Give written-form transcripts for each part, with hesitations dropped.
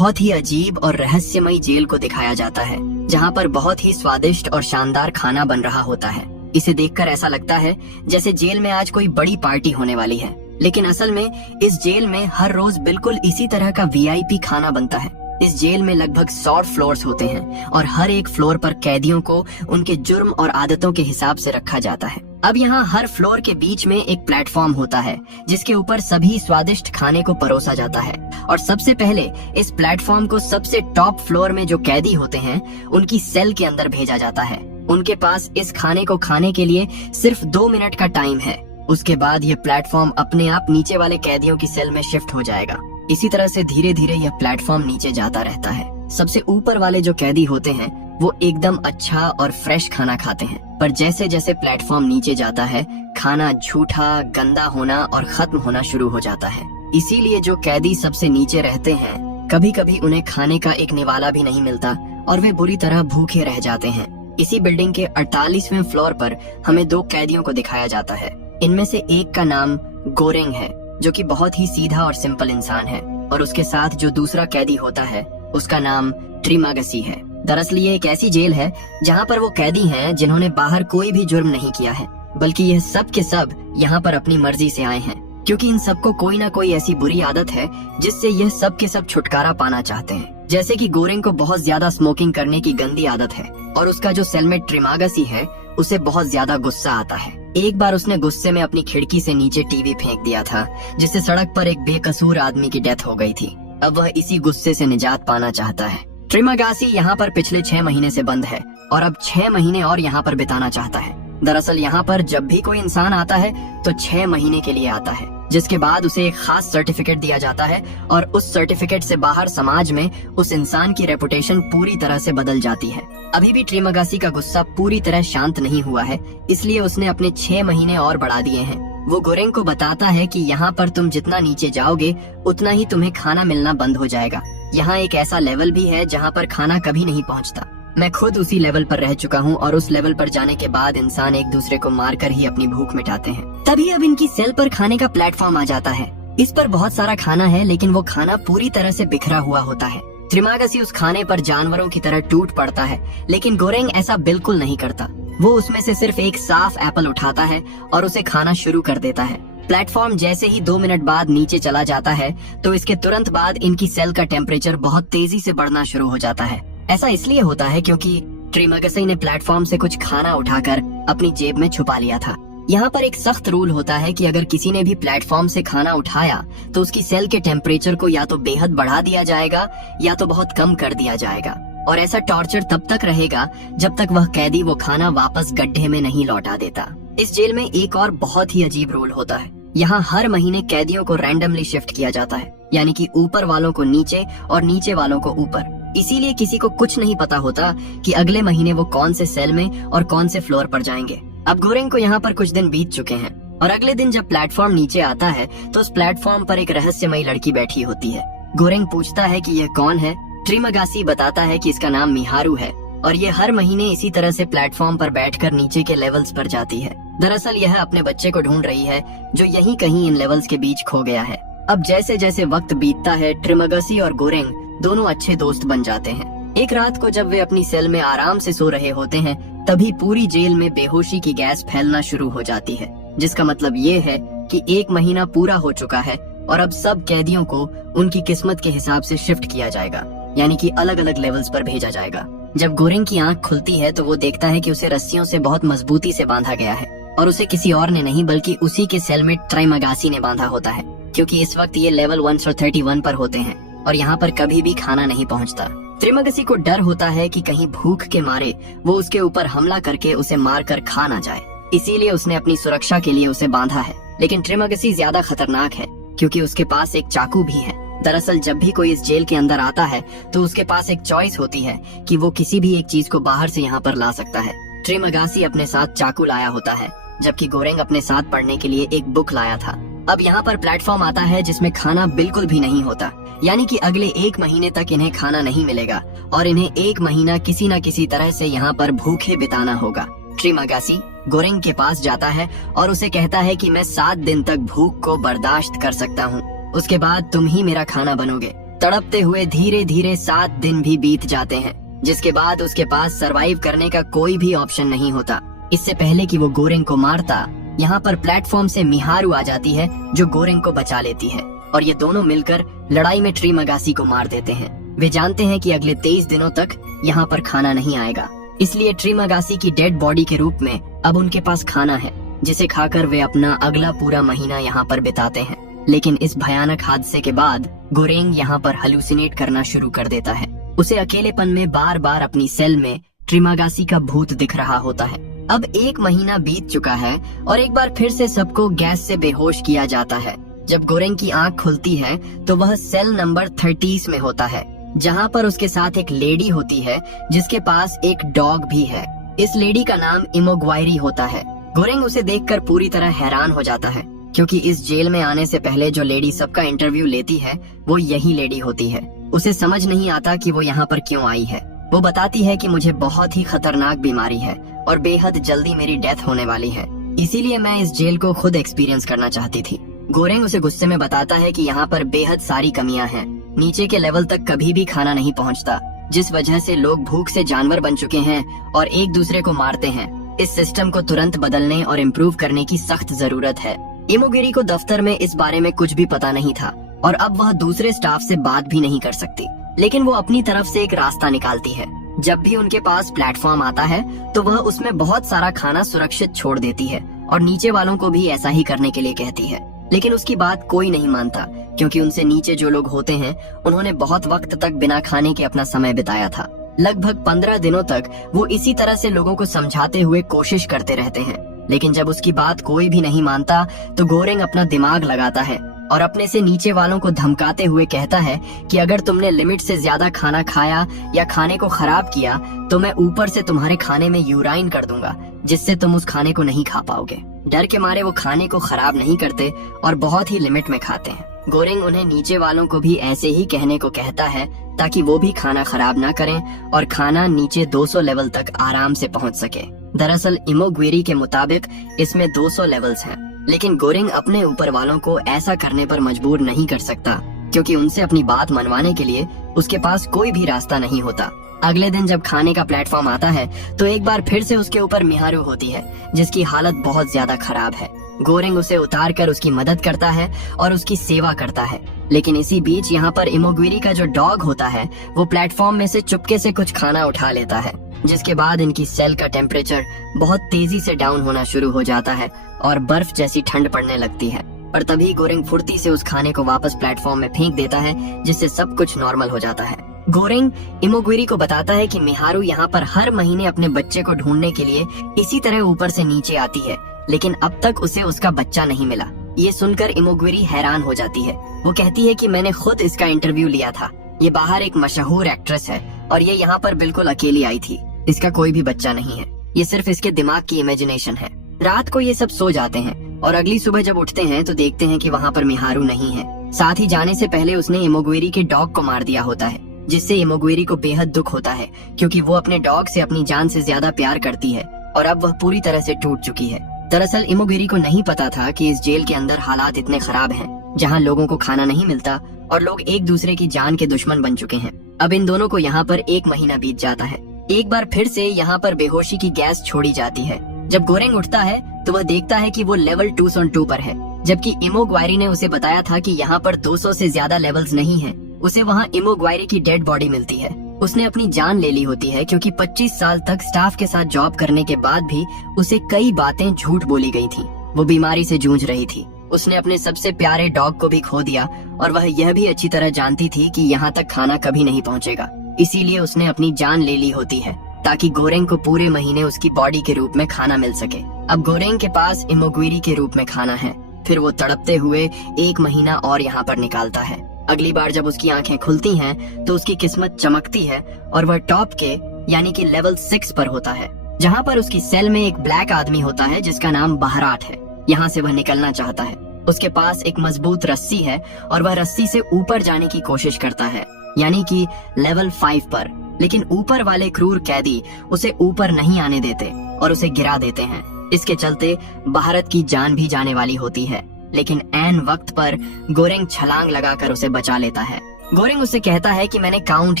बहुत ही अजीब और रहस्यमयी जेल को दिखाया जाता है, जहाँ पर बहुत ही स्वादिष्ट और शानदार खाना बन रहा होता है। इसे देखकर ऐसा लगता है जैसे जेल में आज कोई बड़ी पार्टी होने वाली है, लेकिन असल में इस जेल में हर रोज बिल्कुल इसी तरह का वीआईपी खाना बनता है। इस जेल में लगभग 100 फ्लोर्स होते हैं और हर एक फ्लोर पर कैदियों को उनके जुर्म और आदतों के हिसाब से रखा जाता है। अब यहाँ हर फ्लोर के बीच में एक प्लेटफॉर्म होता है जिसके ऊपर सभी स्वादिष्ट खाने को परोसा जाता है, और सबसे पहले इस प्लेटफॉर्म को सबसे टॉप फ्लोर में जो कैदी होते हैं उनकी सेल के अंदर भेजा जाता है। उनके पास इस खाने को खाने के लिए सिर्फ 2 मिनट का टाइम है। उसके बाद ये प्लेटफॉर्म अपने आप नीचे वाले कैदियों की सेल में शिफ्ट हो जाएगा। इसी तरह से धीरे धीरे यह प्लेटफॉर्म नीचे जाता रहता है। सबसे ऊपर वाले जो कैदी होते हैं वो एकदम अच्छा और फ्रेश खाना खाते हैं, पर जैसे जैसे प्लेटफॉर्म नीचे जाता है खाना झूठा, गंदा होना और खत्म होना शुरू हो जाता है। इसीलिए जो कैदी सबसे नीचे रहते हैं कभी कभी उन्हें खाने का एक निवाला भी नहीं मिलता और वे बुरी तरह भूखे रह जाते हैं। इसी बिल्डिंग के 48वें फ्लोर पर हमें 2 कैदियों को दिखाया जाता है। इनमें से एक का नाम गोरेंग है, जो कि बहुत ही सीधा और सिंपल इंसान है, और उसके साथ जो दूसरा कैदी होता है उसका नाम ट्रिमागसी है। दरअसल ये एक ऐसी जेल है जहाँ पर वो कैदी हैं जिन्होंने बाहर कोई भी जुर्म नहीं किया है, बल्कि यह सब के सब यहाँ पर अपनी मर्जी से आए हैं, क्योंकि इन सबको कोई ना कोई ऐसी बुरी आदत है जिससे यह सब के सब छुटकारा पाना चाहते हैं। जैसे कि गोरेंग को बहुत ज्यादा स्मोकिंग करने की गंदी आदत है, और उसका जो सेलमेट ट्रिमागसी है उसे बहुत ज्यादा गुस्सा आता है। एक बार उसने गुस्से में अपनी खिड़की से नीचे टीवी फेंक दिया था, जिससे सड़क पर एक बेकसूर आदमी की डेथ हो गई थी। अब वह इसी गुस्से से निजात पाना चाहता है। ट्रिमागसी यहाँ पर पिछले 6 महीने से बंद है और अब 6 महीने और यहाँ पर बिताना चाहता है। दरअसल यहाँ पर जब भी कोई इंसान आता है तो 6 महीने के लिए आता है, जिसके बाद उसे एक खास सर्टिफिकेट दिया जाता है, और उस सर्टिफिकेट से बाहर समाज में उस इंसान की रेपुटेशन पूरी तरह से बदल जाती है। अभी भी ट्रिमागसी का गुस्सा पूरी तरह शांत नहीं हुआ है, इसलिए उसने अपने 6 महीने और बढ़ा दिए हैं। वो गोरेंग को बताता है कि यहाँ पर तुम जितना नीचे जाओगे उतना ही तुम्हें खाना मिलना बंद हो जाएगा। यहाँ एक ऐसा लेवल भी है जहाँ पर खाना कभी नहीं पहुँचता। मैं खुद उसी लेवल पर रह चुका हूँ, और उस लेवल पर जाने के बाद इंसान एक दूसरे को मारकर ही अपनी भूख मिटाते हैं। तभी अब इनकी सेल पर खाने का प्लेटफॉर्म आ जाता है। इस पर बहुत सारा खाना है, लेकिन वो खाना पूरी तरह से बिखरा हुआ होता है। ट्रिमागसी उस खाने पर जानवरों की तरह टूट पड़ता है, लेकिन गोरेंग ऐसा बिल्कुल नहीं करता। वो उसमें से सिर्फ एक साफ एप्पल उठाता है और उसे खाना शुरू कर देता है। प्लेटफॉर्म जैसे ही 2 मिनट बाद नीचे चला जाता है तो इसके तुरंत बाद इनकी सेल का टेम्परेचर बहुत तेजी से बढ़ना शुरू हो जाता है। ऐसा इसलिए होता है क्योंकि ट्रिमागसी ने प्लेटफॉर्म से कुछ खाना उठाकर अपनी जेब में छुपा लिया था। यहाँ पर एक सख्त रूल होता है कि अगर किसी ने भी प्लेटफॉर्म से खाना उठाया तो उसकी सेल के टेम्परेचर को या तो बेहद बढ़ा दिया जाएगा या तो बहुत कम कर दिया जाएगा, और ऐसा टॉर्चर तब तक रहेगा जब तक वह कैदी वो खाना वापस गड्ढे में नहीं लौटा देता। इस जेल में एक और बहुत ही अजीब रूल होता है। यहाँ हर महीने कैदियों को रैंडमली शिफ्ट किया जाता है, यानी कि ऊपर वालों को नीचे और नीचे वालों को ऊपर। इसीलिए किसी को कुछ नहीं पता होता कि अगले महीने वो कौन से सेल में और कौन से फ्लोर पर जाएंगे। अब गोरेंग को यहाँ पर कुछ दिन बीत चुके हैं, और अगले दिन जब प्लेटफॉर्म नीचे आता है तो उस प्लेटफॉर्म पर एक रहस्यमयी लड़की बैठी होती है। गोरेंग पूछता है कि यह कौन है। ट्रिमागसी बताता है कि इसका नाम मिहारू है, और ये हर महीने इसी तरह से प्लेटफॉर्म पर बैठकर नीचे के लेवल्स पर जाती है। दरअसल यह अपने बच्चे को ढूंढ रही है जो यहीं कहीं इन लेवल्स के बीच खो गया है। अब जैसे जैसे वक्त बीतता है ट्रिमागसी और गोरेंग दोनों अच्छे दोस्त बन जाते हैं। एक रात को जब वे अपनी सेल में आराम से सो रहे होते हैं तभी पूरी जेल में बेहोशी की गैस फैलना शुरू हो जाती है, जिसका मतलब ये है कि 1 महीना पूरा हो चुका है और अब सब कैदियों को उनकी किस्मत के हिसाब से शिफ्ट किया जाएगा, यानी कि अलग अलग लेवल्स पर भेजा जाएगा। जब गोरेंग की आंख खुलती है तो वो देखता है कि उसे रस्सियों से बहुत मजबूती से बांधा गया है, और उसे किसी और ने नहीं बल्कि उसी के सेलमेट ट्रिमागसी ने बांधा होता है, क्योंकि इस वक्त ये लेवल 131 पर होते हैं और यहाँ पर कभी भी खाना नहीं पहुँचता। ट्रिमागसी को डर होता है कि कहीं भूख के मारे वो उसके ऊपर हमला करके उसे मार कर खा ना जाए, इसीलिए उसने अपनी सुरक्षा के लिए उसे बांधा है। लेकिन ट्रिमागसी ज्यादा खतरनाक है क्योंकि उसके पास एक चाकू भी है। दरअसल जब भी कोई इस जेल के अंदर आता है तो उसके पास एक चॉइस होती है कि वो किसी भी एक चीज को बाहर से यहाँ पर ला सकता है। ट्रिमागसी अपने साथ चाकू लाया होता है, जबकि गोरेंग अपने साथ पढ़ने के लिए एक बुक लाया था। अब यहाँ पर प्लेटफॉर्म आता है जिसमें खाना बिल्कुल भी नहीं होता, यानी कि अगले 1 महीने तक इन्हें खाना नहीं मिलेगा और इन्हें 1 महीना किसी न किसी तरह से यहाँ पर भूखे बिताना होगा। ट्रिमागसी गोरेंग के पास जाता है और उसे कहता है कि मैं 7 दिन तक भूख को बर्दाश्त कर सकता हूँ, उसके बाद तुम ही मेरा खाना बनोगे। तड़पते हुए धीरे धीरे 7 दिन भी बीत जाते हैं, जिसके बाद उसके पास सरवाइव करने का कोई भी ऑप्शन नहीं होता। इससे पहले कि वो गोरेंग को मारता, यहाँ पर प्लेटफॉर्म से मिहारू आ जाती है जो गोरेंग को बचा लेती है और ये दोनों मिलकर लड़ाई में ट्रीमगासी को मार देते हैं। वे जानते हैं कि अगले 23 दिनों तक यहाँ पर खाना नहीं आएगा, इसलिए ट्रीमगासी की डेड बॉडी के रूप में अब उनके पास खाना है, जिसे खाकर वे अपना अगला पूरा महीना यहाँ पर बिताते हैं। लेकिन इस भयानक हादसे के बाद गोरेंग यहाँ पर हेलुसिनेट करना शुरू कर देता है। उसे अकेलेपन में बार बार अपनी सेल में ट्रीमगासी का भूत दिख रहा होता है। अब 1 महीना बीत चुका है और एक बार फिर से सबको गैस से बेहोश किया जाता है। जब गोरेंग की आंख खुलती है तो वह सेल नंबर 30 में होता है, जहाँ पर उसके साथ एक लेडी होती है जिसके पास एक डॉग भी है। इस लेडी का नाम इमोग्वायरी होता है। गोरेंग उसे देखकर पूरी तरह हैरान हो जाता है, क्योंकि इस जेल में आने से पहले जो लेडी सबका इंटरव्यू लेती है वो यही लेडी होती है। उसे समझ नहीं आता कि वो यहाँ पर क्यों आई है। वो बताती है कि मुझे बहुत ही खतरनाक बीमारी है और बेहद जल्दी मेरी डेथ होने वाली है, इसीलिए मैं इस जेल को खुद एक्सपीरियंस करना चाहती थी। गोरेंग उसे गुस्से में बताता है कि यहाँ पर बेहद सारी कमियां हैं। नीचे के लेवल तक कभी भी खाना नहीं पहुँचता, जिस वजह से लोग भूख से जानवर बन चुके हैं और एक दूसरे को मारते हैं। इस सिस्टम को तुरंत बदलने और इम्प्रूव करने की सख्त जरूरत है। इमोगिरी को दफ्तर में इस बारे में कुछ भी पता नहीं था और अब वह दूसरे स्टाफ से बात भी नहीं कर सकती, लेकिन वो अपनी तरफ से एक रास्ता निकालती है। जब भी उनके पास प्लेटफॉर्म आता है तो वह उसमें बहुत सारा खाना सुरक्षित छोड़ देती है और नीचे वालों को भी ऐसा ही करने के लिए कहती है। लेकिन उसकी बात कोई नहीं मानता, क्योंकि उनसे नीचे जो लोग होते हैं उन्होंने बहुत वक्त तक बिना खाने के अपना समय बिताया था। लगभग 15 दिनों तक वो इसी तरह से लोगों को समझाते हुए कोशिश करते रहते हैं, लेकिन जब उसकी बात कोई भी नहीं मानता तो गोरेंग अपना दिमाग लगाता है और अपने से नीचे वालों को धमकाते हुए कहता है कि अगर तुमने लिमिट से ज्यादा खाना खाया या खाने को खराब किया तो मैं ऊपर से तुम्हारे खाने में यूराइन कर दूंगा, जिससे तुम उस खाने को नहीं खा पाओगे। डर के मारे वो खाने को खराब नहीं करते और बहुत ही लिमिट में खाते हैं। गोरेंग उन्हें नीचे वालों को भी ऐसे ही कहने को कहता है ताकि वो भी खाना खराब ना करें और खाना नीचे 200 लेवल तक आराम से पहुंच सके। दरअसल इमोग्वेरी के मुताबिक इसमें 200 लेवल्स हैं, लेकिन गोरेंग अपने ऊपर वालों को ऐसा करने पर मजबूर नहीं कर सकता, क्योंकि उनसे अपनी बात मनवाने के लिए उसके पास कोई भी रास्ता नहीं होता। अगले दिन जब खाने का प्लेटफॉर्म आता है तो एक बार फिर से उसके ऊपर मिहारू होती है, जिसकी हालत बहुत ज्यादा खराब है। गोरेंग उसे उतार कर उसकी मदद करता है और उसकी सेवा करता है, लेकिन इसी बीच यहाँ पर इमोग्वेरी का जो डॉग होता है वो प्लेटफॉर्म में से चुपके से कुछ खाना उठा लेता है, जिसके बाद इनकी सेल का टेम्परेचर बहुत तेजी से डाउन होना शुरू हो जाता है और बर्फ जैसी ठंड पड़ने लगती है। पर तभी गोरेंग फुर्ती से उस खाने को वापस प्लेटफॉर्म में फेंक देता है, जिससे सब कुछ नॉर्मल हो जाता है। गोरेंग इमोग्वेरी को बताता है कि मिहारू यहाँ पर हर महीने अपने बच्चे को ढूंढने के लिए इसी तरह ऊपर से नीचे आती है, लेकिन अब तक उसे उसका बच्चा नहीं मिला। ये सुनकर इमोग्वेरी हैरान हो जाती है। वो कहती है कि मैंने खुद इसका इंटरव्यू लिया था। ये बाहर एक मशहूर एक्ट्रेस है और ये यहाँ पर बिल्कुल अकेली आई थी। इसका कोई भी बच्चा नहीं है, ये सिर्फ इसके दिमाग की इमेजिनेशन है। रात को ये सब सो जाते हैं और अगली सुबह जब उठते हैं तो देखते हैं कि वहाँ पर मिहारू नहीं है। साथ ही जाने से पहले उसने इमोग्वेरी के डॉग को मार दिया होता है, जिससे इमोग्वेरी को बेहद दुख होता है, क्योंकि वो अपने डॉग से अपनी जान से ज्यादा प्यार करती है और अब वह पूरी तरह से टूट चुकी है। दरअसल इमोग्वेरी को नहीं पता था कि इस जेल के अंदर हालात इतने खराब हैं, जहाँ लोगों को खाना नहीं मिलता और लोग एक दूसरे की जान के दुश्मन बन चुके हैं। अब इन दोनों को यहाँ पर 1 महीना बीत जाता है। एक बार फिर से यहाँ पर बेहोशी की गैस छोड़ी जाती है। जब गोरेंग उठता है तो वह देखता है कि वो लेवल 202 पर है, जबकि इमोग्वायरी ने उसे बताया था कि यहाँ पर 200 से ज्यादा लेवल्स नहीं हैं। उसे वहाँ इमोग्वायरी की डेड बॉडी मिलती है। उसने अपनी जान ले ली होती है, क्योंकि 25 साल तक स्टाफ के साथ जॉब करने के बाद भी उसे कई बातें झूठ बोली गई थी। वो बीमारी से जूझ रही थी। उसने अपने सबसे प्यारे डॉग को भी खो दिया और वह यह भी अच्छी तरह जानती थी कि यहाँ तक खाना कभी नहीं पहुँचेगा। इसीलिए उसने अपनी जान ले ली होती है ताकि गोरेंग को पूरे महीने उसकी बॉडी के रूप में खाना मिल सके। अब गोरेंग के पास इमोग्वेरी के रूप में खाना है। फिर वो तड़पते हुए 1 महीना और यहाँ पर निकालता है। अगली बार जब उसकी आंखें खुलती हैं तो उसकी किस्मत चमकती है और वह टॉप के यानी कि लेवल 6 पर होता है, जहाँ पर उसकी सेल में एक ब्लैक आदमी होता है जिसका नाम बहराट है। यहाँ से वह निकलना चाहता है। उसके पास एक मजबूत रस्सी है और वह रस्सी से ऊपर जाने की कोशिश करता है, यानी कि लेवल 5 पर, लेकिन ऊपर वाले क्रूर कैदी उसे ऊपर नहीं आने देते और उसे गिरा देते हैं। इसके चलते भारत की जान भी जाने वाली होती है, लेकिन ऐन वक्त पर गोरेंग छलांग लगाकर उसे बचा लेता है। गोरेंग उससे कहता है कि मैंने काउंट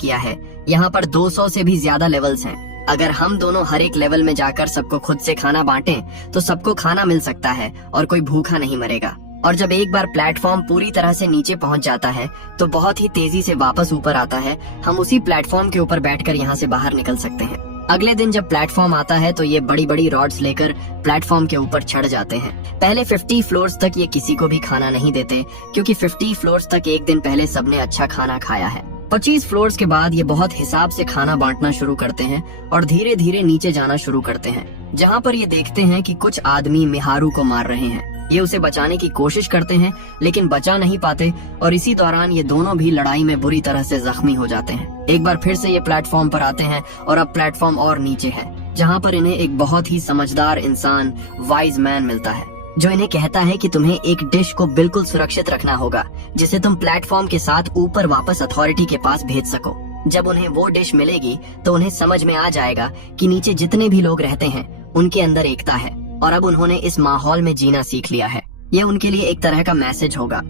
किया है, यहाँ पर 200 से भी ज्यादा लेवल्स हैं। अगर हम दोनों हर एक लेवल में जाकर सबको खुद से खाना बांटें तो सबको खाना मिल सकता है और कोई भूखा नहीं मरेगा। और जब एक बार प्लेटफॉर्म पूरी तरह से नीचे पहुंच जाता है तो बहुत ही तेजी से वापस ऊपर आता है। हम उसी प्लेटफॉर्म के ऊपर बैठकर यहाँ से बाहर निकल सकते हैं। अगले दिन जब प्लेटफॉर्म आता है तो ये बड़ी बड़ी रॉड्स लेकर प्लेटफॉर्म के ऊपर चढ़ जाते हैं। पहले 50 फ्लोर्स तक ये किसी को भी खाना नहीं देते, क्योंकि 50 फ्लोर्स तक एक दिन पहले सबने अच्छा खाना खाया है। 25 फ्लोर्स के बाद ये बहुत हिसाब से खाना बांटना शुरू करते हैं और धीरे धीरे नीचे जाना शुरू करते हैं, जहाँ पर ये देखते हैं कि कुछ आदमी मिहारू को मार रहे हैं। ये उसे बचाने की कोशिश करते हैं लेकिन बचा नहीं पाते और इसी दौरान ये दोनों भी लड़ाई में बुरी तरह से जख्मी हो जाते हैं। एक बार फिर से ये प्लेटफॉर्म पर आते हैं और अब प्लेटफॉर्म और नीचे है, जहाँ पर इन्हें एक बहुत ही समझदार इंसान वाइज मैन मिलता है, जो इन्हें कहता है कि तुम्हें एक डिश को बिल्कुल सुरक्षित रखना होगा जिसे तुम प्लेटफॉर्म के साथ ऊपर वापस अथॉरिटी के पास भेज सको। जब उन्हें वो डिश मिलेगी तो उन्हें समझ में आ जाएगा कि नीचे जितने भी लोग रहते हैं उनके अंदर एकता है और अब उन्होंने इस माहौल में जीना सीख लिया है। ये उनके लिए एक तरह का मैसेज होगा।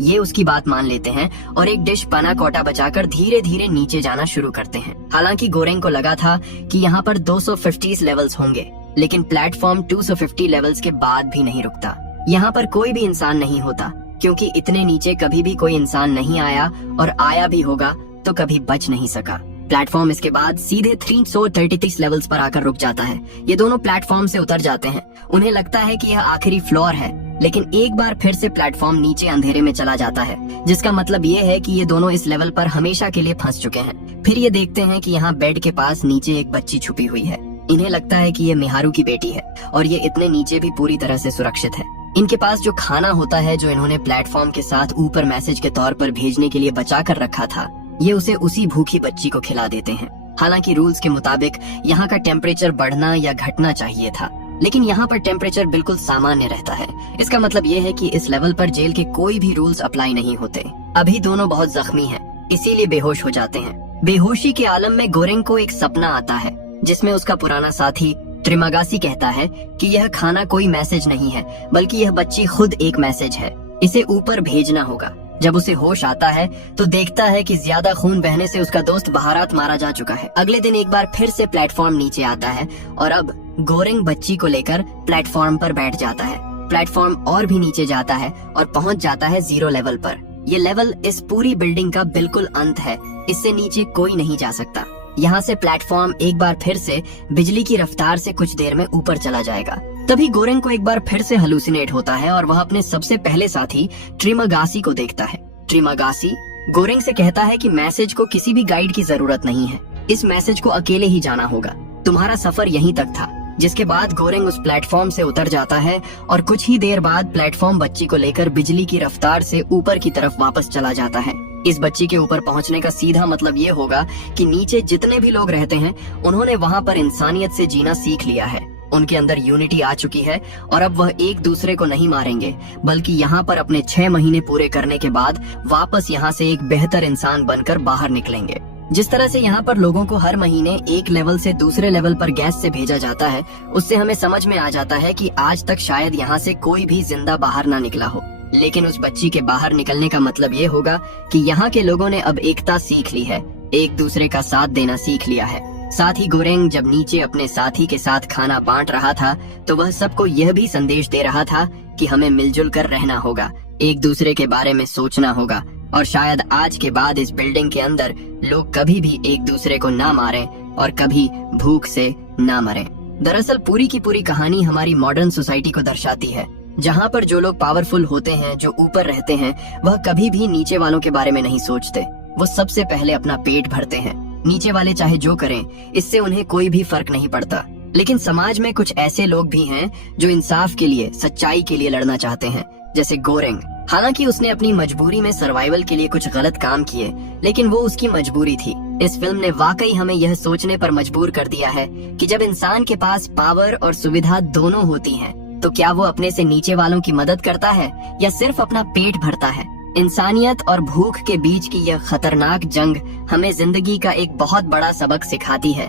ये उसकी बात मान लेते हैं और एक डिश पना कोटा बचाकर धीरे धीरे नीचे जाना शुरू करते हैं। हालांकि गोरेंग को लगा था कि यहाँ पर 250 लेवल्स होंगे, लेकिन प्लेटफॉर्म 250 लेवल्स के बाद भी नहीं रुकता। यहाँ पर कोई भी इंसान नहीं होता, क्योंकि इतने नीचे कभी भी कोई इंसान नहीं आया और आया भी होगा तो कभी बच नहीं सका। प्लेटफॉर्म इसके बाद सीधे 333 लेवल्स पर आकर रुक जाता है। ये दोनों प्लेटफॉर्म से उतर जाते हैं। उन्हें लगता है कि यह आखिरी फ्लोर है, लेकिन एक बार फिर से प्लेटफॉर्म नीचे अंधेरे में चला जाता है, जिसका मतलब ये है कि ये दोनों इस लेवल पर हमेशा के लिए फंस चुके हैं। फिर ये देखते हैं कि यहाँ बेड के पास नीचे एक बच्ची छुपी हुई है। इन्हें लगता है कि ये मिहारू की बेटी है और ये इतने नीचे भी पूरी तरह से सुरक्षित है। इनके पास जो खाना होता है जो इन्होंने प्लेटफॉर्म के साथ ऊपर मैसेज के तौर पर भेजने के लिए बचा कर रखा था, ये उसे उसी भूखी बच्ची को खिला देते हैं। हालांकि रूल्स के मुताबिक यहाँ का टेम्परेचर बढ़ना या घटना चाहिए था, लेकिन यहाँ पर टेम्परेचर बिल्कुल सामान्य रहता है। इसका मतलब ये है कि इस लेवल पर जेल के कोई भी रूल्स अप्लाई नहीं होते। अभी दोनों बहुत जख्मी हैं, इसीलिए बेहोश हो जाते हैं। बेहोशी के आलम में गोरेंग को एक सपना आता है, जिसमें उसका पुराना साथी त्रिमागासी कहता है कि यह खाना कोई मैसेज नहीं है, बल्कि यह बच्ची खुद एक मैसेज है, इसे ऊपर भेजना होगा। जब उसे होश आता है तो देखता है कि ज्यादा खून बहने से उसका दोस्त बहारात मारा जा चुका है। अगले दिन एक बार फिर से प्लेटफॉर्म नीचे आता है और अब गोरेंग बच्ची को लेकर प्लेटफॉर्म पर बैठ जाता है। प्लेटफॉर्म और भी नीचे जाता है और पहुंच जाता है 0 लेवल पर। ये लेवल इस पूरी बिल्डिंग का बिल्कुल अंत है, इससे नीचे कोई नहीं जा सकता। यहाँ से प्लेटफॉर्म एक बार फिर से बिजली की रफ्तार से कुछ देर में ऊपर चला जाएगा। तभी गोरेंग को एक बार फिर से हलुसिनेट होता है और वह अपने सबसे पहले साथी ट्रिमागासी को देखता है। ट्रिमागासी गोरेंग से कहता है कि मैसेज को किसी भी गाइड की जरूरत नहीं है, इस मैसेज को अकेले ही जाना होगा, तुम्हारा सफर यहीं तक था। जिसके बाद गोरेंग उस प्लेटफॉर्म से उतर जाता है और कुछ ही देर बाद प्लेटफॉर्म बच्ची को लेकर बिजली की रफ्तार से ऊपर की तरफ वापस चला जाता है। इस बच्ची के ऊपर पहुंचने का सीधा मतलब ये होगा कि नीचे जितने भी लोग रहते हैं उन्होंने वहाँ पर इंसानियत से जीना सीख लिया है। उनके अंदर यूनिटी आ चुकी है और अब वह एक दूसरे को नहीं मारेंगे, बल्कि यहाँ पर अपने 6 महीने पूरे करने के बाद वापस यहाँ से एक बेहतर इंसान बनकर बाहर निकलेंगे। जिस तरह से यहाँ पर लोगों को हर महीने एक लेवल से दूसरे लेवल पर गैस से भेजा जाता है, उससे हमें समझ में आ जाता है कि आज तक शायद यहाँ से कोई भी जिंदा बाहर ना निकला हो। लेकिन उस बच्ची के बाहर निकलने का मतलब ये होगा कि यहाँ के लोगों ने अब एकता सीख ली है, एक दूसरे का साथ देना सीख लिया है। साथ ही गोरेंग जब नीचे अपने साथी के साथ खाना बांट रहा था तो वह सबको यह भी संदेश दे रहा था कि हमें मिलजुल कर रहना होगा, एक दूसरे के बारे में सोचना होगा और शायद आज के बाद इस बिल्डिंग के अंदर लोग कभी भी एक दूसरे को ना मारें और कभी भूख से ना मरें। दरअसल पूरी की पूरी कहानी हमारी मॉडर्न सोसाइटी को दर्शाती है, जहाँ पर जो लोग पावरफुल होते हैं, जो ऊपर रहते हैं, वह कभी भी नीचे वालों के बारे में नहीं सोचते। वो सबसे पहले अपना पेट भरते हैं। नीचे वाले चाहे जो करें, इससे उन्हें कोई भी फर्क नहीं पड़ता। लेकिन समाज में कुछ ऐसे लोग भी हैं जो इंसाफ के लिए, सच्चाई के लिए लड़ना चाहते हैं, जैसे गोरेंग। हालांकि उसने अपनी मजबूरी में सर्वाइवल के लिए कुछ गलत काम किए, लेकिन वो उसकी मजबूरी थी। इस फिल्म ने वाकई हमें यह सोचने पर मजबूर कर दिया है कि जब इंसान के पास पावर और सुविधा दोनों होती हैं, तो क्या वो अपने से नीचे वालों की मदद करता है या सिर्फ अपना पेट भरता है। इंसानियत और भूख के बीच की यह खतरनाक जंग हमें जिंदगी का एक बहुत बड़ा सबक सिखाती है।